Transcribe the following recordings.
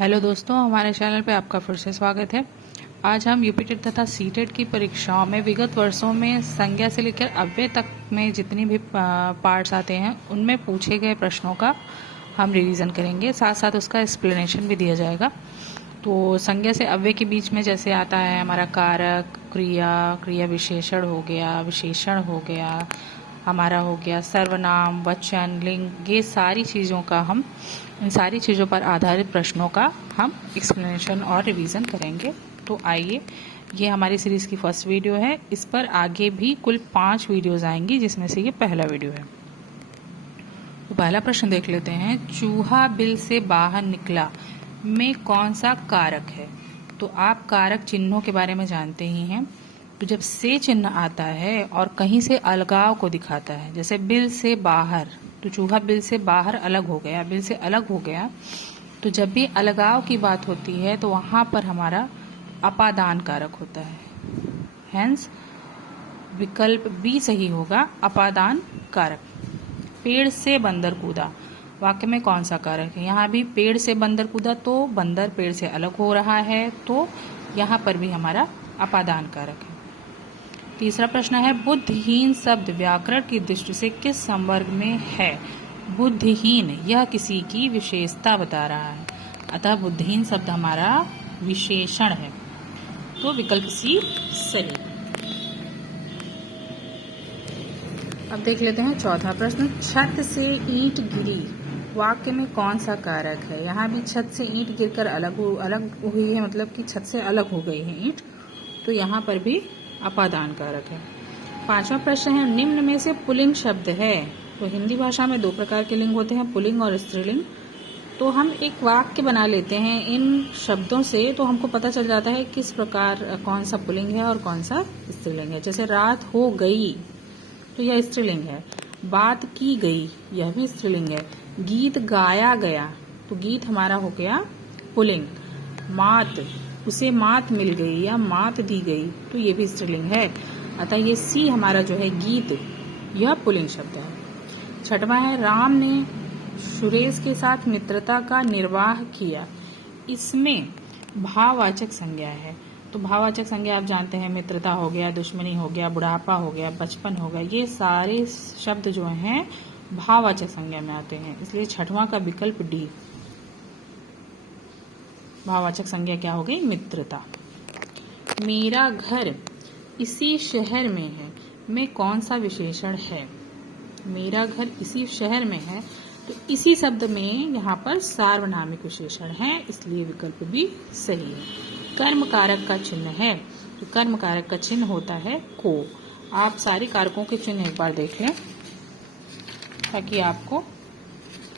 Hello दोस्तों, हमारे channel पे आपका फिर से स्वागत है। आज हम यूपीटेट तथा सीटेट की परीक्षाओं में विगत वर्षों में संज्ञा से लेकर अव्यय तक में जितनी भी पार्ट्स आते हैं उनमें पूछे गए प्रश्नों का हम रिवीजन करेंगे, साथ साथ उसका एक्सप्लेनेशन भी दिया जाएगा। तो संज्ञा से अव्यय के बीच में जैसे आता है हमारा कारक, क्रिया, क्रिया विशेषण हो गया, हमारा हो गया सर्वनाम, वचन, लिंग, ये सारी चीज़ों का हम इन सारी चीज़ों पर आधारित प्रश्नों का हम एक्सप्लेनेशन और रिवीजन करेंगे। तो आइए, ये हमारी सीरीज़ की फर्स्ट वीडियो है। इस पर आगे भी कुल 5 वीडियोज़ आएंगी, जिसमें से ये पहला वीडियो है। तो पहला प्रश्न देख लेते हैं। चूहा बिल से बाहर निकला में कौन सा कारक है? तो आप कारक चिन्हों के बारे में जानते ही हैं। तो जब से चिन्ह आता है और कहीं से अलगाव को दिखाता है, जैसे बिल से बाहर, तो चूहा बिल से बाहर अलग हो गया, बिल से अलग हो गया, तो जब भी अलगाव की बात होती है तो वहाँ पर हमारा अपादान कारक होता है। हेंस विकल्प बी सही होगा, अपादान कारक। पेड़ से बंदर कूदा, वाक्य में कौन सा कारक है? यहाँ भी पेड़ से बंदर कूदा, तो बंदर पेड़ से अलग हो रहा है, तो यहाँ पर भी हमारा अपादान कारक है। तीसरा प्रश्न है, बुद्धिहीन शब्द व्याकरण की दृष्टि से किस संवर्ग में है? बुद्धिहीन यह किसी की विशेषता बता रहा है, अतः बुद्धिहीन शब्द हमारा विशेषण है, तो विकल्प सी सही। अब देख लेते हैं चौथा प्रश्न। छत से ईंट गिरी, वाक्य में कौन सा कारक है? यहाँ भी छत से ईंट गिरकर अलग हुई है, मतलब कि छत से अलग हो गई है ईंट, तो यहाँ पर भी अपादान कारक है। पांचवा प्रश्न है, निम्न में से पुल्लिंग शब्द है? तो हिंदी भाषा में 2 प्रकार के लिंग होते हैं, पुल्लिंग और स्त्रीलिंग। तो हम एक वाक्य बना लेते हैं इन शब्दों से, तो हमको पता चल जाता है किस प्रकार कौन सा पुल्लिंग है और कौन सा स्त्रीलिंग है। जैसे रात हो गई, तो यह स्त्रीलिंग है। बात की गई, यह भी स्त्रीलिंग है। गीत गाया गया, तो गीत हमारा हो गया पुल्लिंग। मात, उसे मात मिल गई या मात दी गई, तो ये भी स्त्रीलिंग है, अतः ये सी हमारा जो है गीत, यह पुल्लिंग शब्द है। छठवां है, राम ने सुरेश के साथ मित्रता का निर्वाह किया, इसमें भाववाचक संज्ञा है। तो भाववाचक संज्ञा आप जानते हैं, मित्रता हो गया, दुश्मनी हो गया, बुढ़ापा हो गया, बचपन हो गया, ये सारे शब्द जो हैं भाववाचक संज्ञा में आते हैं, इसलिए छठवां का विकल्प डी, भाववाचक संज्ञा क्या हो गई? मित्रता। मेरा घर इसी शहर में है में कौन सा विशेषण है? मेरा घर इसी शहर में है, तो इसी शब्द में यहाँ पर सार्वनामिक विशेषण है, इसलिए विकल्प भी सही है। कर्म कारक का चिन्ह है, तो कर्म कारक का चिन्ह होता है को। आप सारे कारकों के चिन्ह एक बार देख लें, ताकि आपको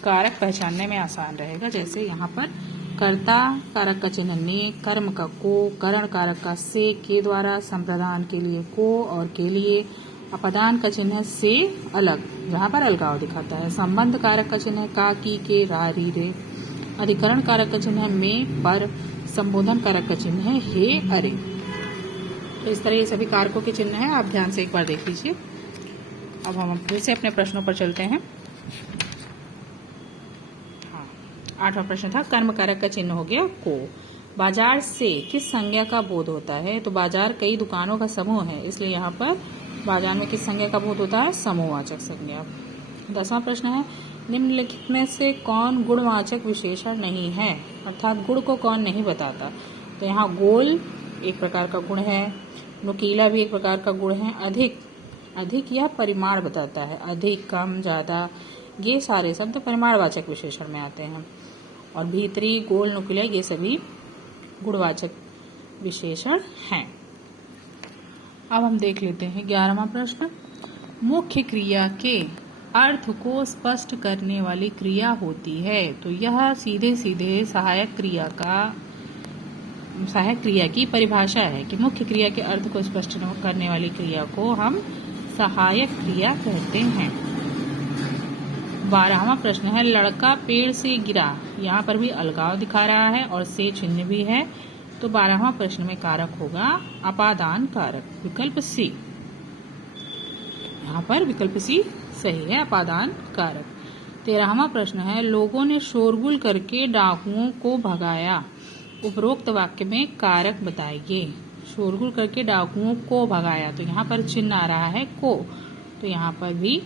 कारक पहचानने में आसान रहेगा। जैसे यहाँ पर कर्ता कारक का चिन्ह ने, कर्म का को, करण कारक का से के द्वारा, संप्रदान के लिए को और के लिए, अपादान का चिन्ह है से अलग, जहाँ पर अलगाव दिखाता है। संबंध कारक का चिन्ह है का, की, के, रा, री, रे। अधिकरण कारक का चिन्ह है में, पर। संबोधन कारक का चिन्ह है हे, अरे। तो इस तरह ये सभी कारकों के चिन्ह हैं, आप ध्यान से एक बार देख लीजिए। अब हम फिर से अपने प्रश्नों पर चलते हैं। आठवां प्रश्न था, कर्म कारक का चिन्ह हो गया को। बाजार से किस संज्ञा का बोध होता है? तो बाजार कई दुकानों का समूह है, इसलिए यहाँ पर बाजार में किस संज्ञा का बोध होता है? समूहवाचक संज्ञा। 10वां प्रश्न है, निम्नलिखित में से कौन गुणवाचक विशेषण नहीं है? अर्थात गुण को कौन नहीं बताता? तो यहाँ गोल एक प्रकार का गुण है, नुकीला भी एक प्रकार का गुण है, अधिक यह परिमाण बताता है, अधिक, कम, ज्यादा, ये सारे शब्द परिमाणवाचक विशेषण में आते हैं, और भीतरी, गोल, नुकीला, ये सभी गुणवाचक विशेषण हैं। अब हम देख लेते हैं 11वां प्रश्न। मुख्य क्रिया के अर्थ को स्पष्ट करने वाली क्रिया होती है, तो यह सीधे सीधे सहायक क्रिया की परिभाषा है कि मुख्य क्रिया के अर्थ को स्पष्ट करने वाली क्रिया को हम सहायक क्रिया कहते हैं। 12वां प्रश्न है, लड़का पेड़ से गिरा, यहाँ पर भी अलगाव दिखा रहा है और से चिन्ह भी है, तो 12वां प्रश्न में कारक होगा अपादान कारक, विकल्प सी। यहाँ पर विकल्प सी सही है, अपादान कारक। 13वां प्रश्न है, लोगों ने शोरगुल करके डाकुओं को भगाया। उपरोक्त वाक्य में कारक बताइए। शोरगुल करके डाकुओं को भगाया, तो यहाँ पर चिन्ह आ रहा है को, तो यहाँ पर भी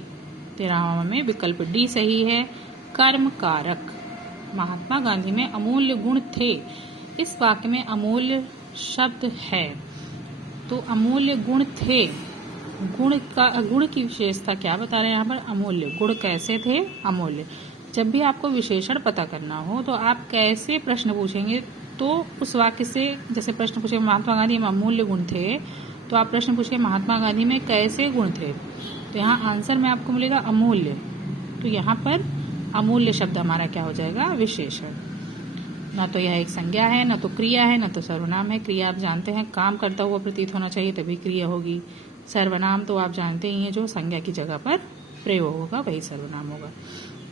13वां में विकल्प डी सही है, कर्म कारक। महात्मा गांधी में अमूल्य गुण थे। इस वाक्य में अमूल्य शब्द है, तो अमूल्य गुण थे, गुण की विशेषता क्या बता रहे हैं यहाँ पर, अमूल्य। गुण कैसे थे, अमूल्य। जब भी आपको विशेषण पता करना हो तो आप कैसे प्रश्न पूछेंगे, तो उस वाक्य से, जैसे प्रश्न पूछे महात्मा गांधी में अमूल्य गुण थे, तो आप प्रश्न पूछिए महात्मा गांधी में कैसे गुण थे, तो यहाँ आंसर में आपको मिलेगा अमूल्य। तो यहाँ पर अमूल्य शब्द हमारा क्या हो जाएगा, विशेषण। ना तो यह एक संज्ञा है, ना तो क्रिया है, ना तो सर्वनाम है। क्रिया आप जानते हैं काम करता हुआ प्रतीत होना चाहिए तभी क्रिया होगी। सर्वनाम तो आप जानते ही हैं, जो संज्ञा की जगह पर प्रयोग होगा वही सर्वनाम होगा।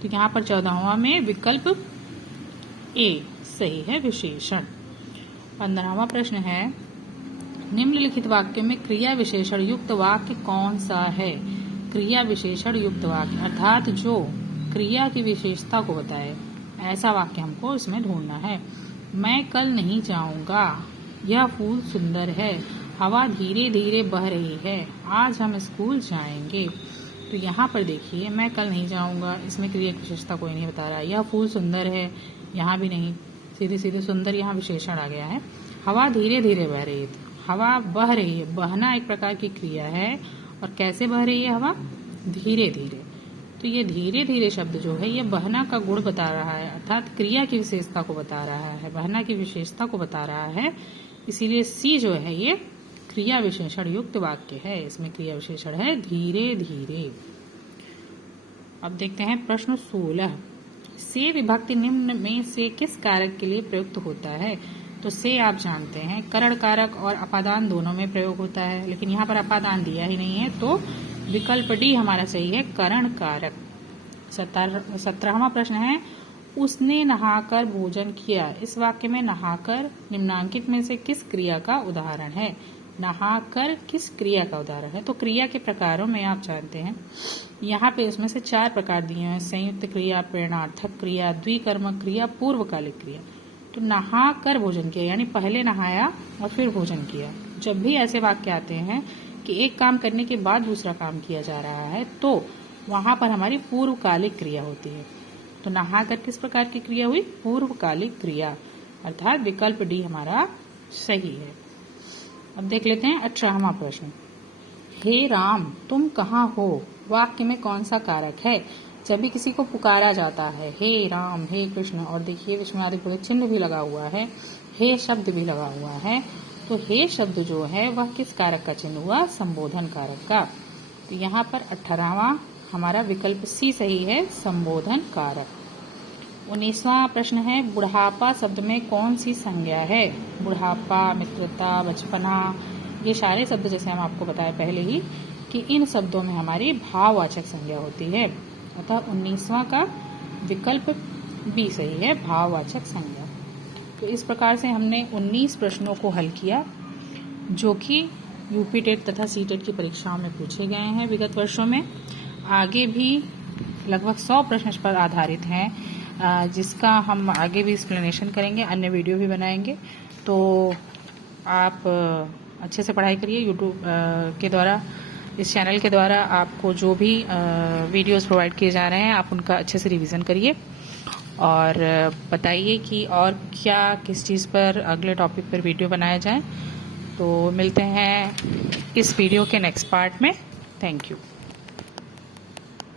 तो यहाँ पर 14वां में विकल्प ए सही है, विशेषण। 15वां प्रश्न है, निम्नलिखित वाक्य में क्रिया विशेषण युक्त वाक्य कौन सा है। क्रिया विशेषण युक्त वाक्य अर्थात जो क्रिया की विशेषता को बताए, ऐसा वाक्य हमको इसमें ढूंढना है। मैं कल नहीं जाऊंगा, यह फूल सुंदर है, हवा धीरे धीरे बह रही है, आज हम स्कूल जाएंगे। तो यहाँ पर देखिए, मैं कल नहीं जाऊंगा, इसमें क्रिया की विशेषता कोई नहीं बता रहा। यह फूल सुंदर है, यहाँ भी नहीं, सीधे सीधे सुंदर यहाँ विशेषण आ गया है। हवा धीरे धीरे बह रही है, हवा बह रही है, बहना एक प्रकार की क्रिया है, और कैसे बह रही है हवा, धीरे धीरे। तो ये धीरे धीरे शब्द जो है ये बहना का गुण बता रहा है, अर्थात क्रिया की विशेषता को बता रहा है, बहना की विशेषता को बता रहा है। इसीलिए सी जो है ये क्रिया विशेषण युक्त वाक्य है, इसमें क्रिया विशेषण है धीरे धीरे। अब देखते हैं प्रश्न 16, से विभक्ति निम्न में से किस कारक के लिए प्रयुक्त होता है। तो से आप जानते हैं करण कारक और अपादान दोनों में प्रयोग होता है, लेकिन यहाँ पर अपादान दिया ही नहीं है, तो विकल्प डी हमारा सही है, करण कारक। 17वां प्रश्न है, उसने नहाकर भोजन किया। इस वाक्य में नहाकर निम्नांकित में से किस क्रिया का उदाहरण है। नहाकर किस क्रिया का उदाहरण है, तो क्रिया के प्रकारों में आप जानते हैं यहाँ पे उसमें से 4 प्रकार दिए हैं, संयुक्त क्रिया, प्रेरणार्थक क्रिया, द्विकर्मक क्रिया, पूर्वकालिक क्रिया। तो नहाकर भोजन किया यानी पहले नहाया और फिर भोजन किया। जब भी ऐसे वाक्य आते हैं कि एक काम करने के बाद दूसरा काम किया जा रहा है, तो वहां पर हमारी पूर्वकालिक क्रिया होती है। तो नहाकर किस प्रकार की क्रिया हुई, पूर्वकालिक क्रिया, अर्थात विकल्प डी हमारा सही है। अब देख लेते हैं 18वां प्रश्न, हे राम तुम कहाँ हो, वाक्य में कौन सा कारक है। जब भी किसी को पुकारा जाता है, हे राम, हे कृष्ण, और देखिए विस्मयादि पुलिस चिन्ह भी लगा हुआ है, हे शब्द भी लगा हुआ है, तो हे शब्द जो है वह किस कारक का चिन्ह हुआ, संबोधन कारक का। तो यहाँ पर 18वां हमारा विकल्प सी सही है, संबोधन कारक। 19वां प्रश्न है, बुढ़ापा शब्द में कौन सी संज्ञा है। बुढ़ापा, मित्रता, बचपना, ये सारे शब्द जैसे हम आपको बताए पहले ही कि इन शब्दों में हमारी भाववाचक संज्ञा होती है, अतः 19वां का विकल्प बी सही है, भाववाचक संज्ञा। तो इस प्रकार से हमने 19 प्रश्नों को हल किया, जो कि यूपी टेट तथा सी टेट की परीक्षाओं में पूछे गए हैं विगत वर्षों में। आगे भी लगभग 100 प्रश्न इस पर आधारित हैं, जिसका हम आगे भी एक्सप्लेनेशन करेंगे, अन्य वीडियो भी बनाएंगे। तो आप अच्छे से पढ़ाई करिए। यूट्यूब के द्वारा, इस चैनल के द्वारा आपको जो भी वीडियोस प्रोवाइड किए जा रहे हैं, आप उनका अच्छे से रिवीजन करिए और बताइए कि और क्या किस चीज़ पर अगले टॉपिक पर वीडियो बनाया जाए। तो मिलते हैं इस वीडियो के नेक्स्ट पार्ट में। Thank you.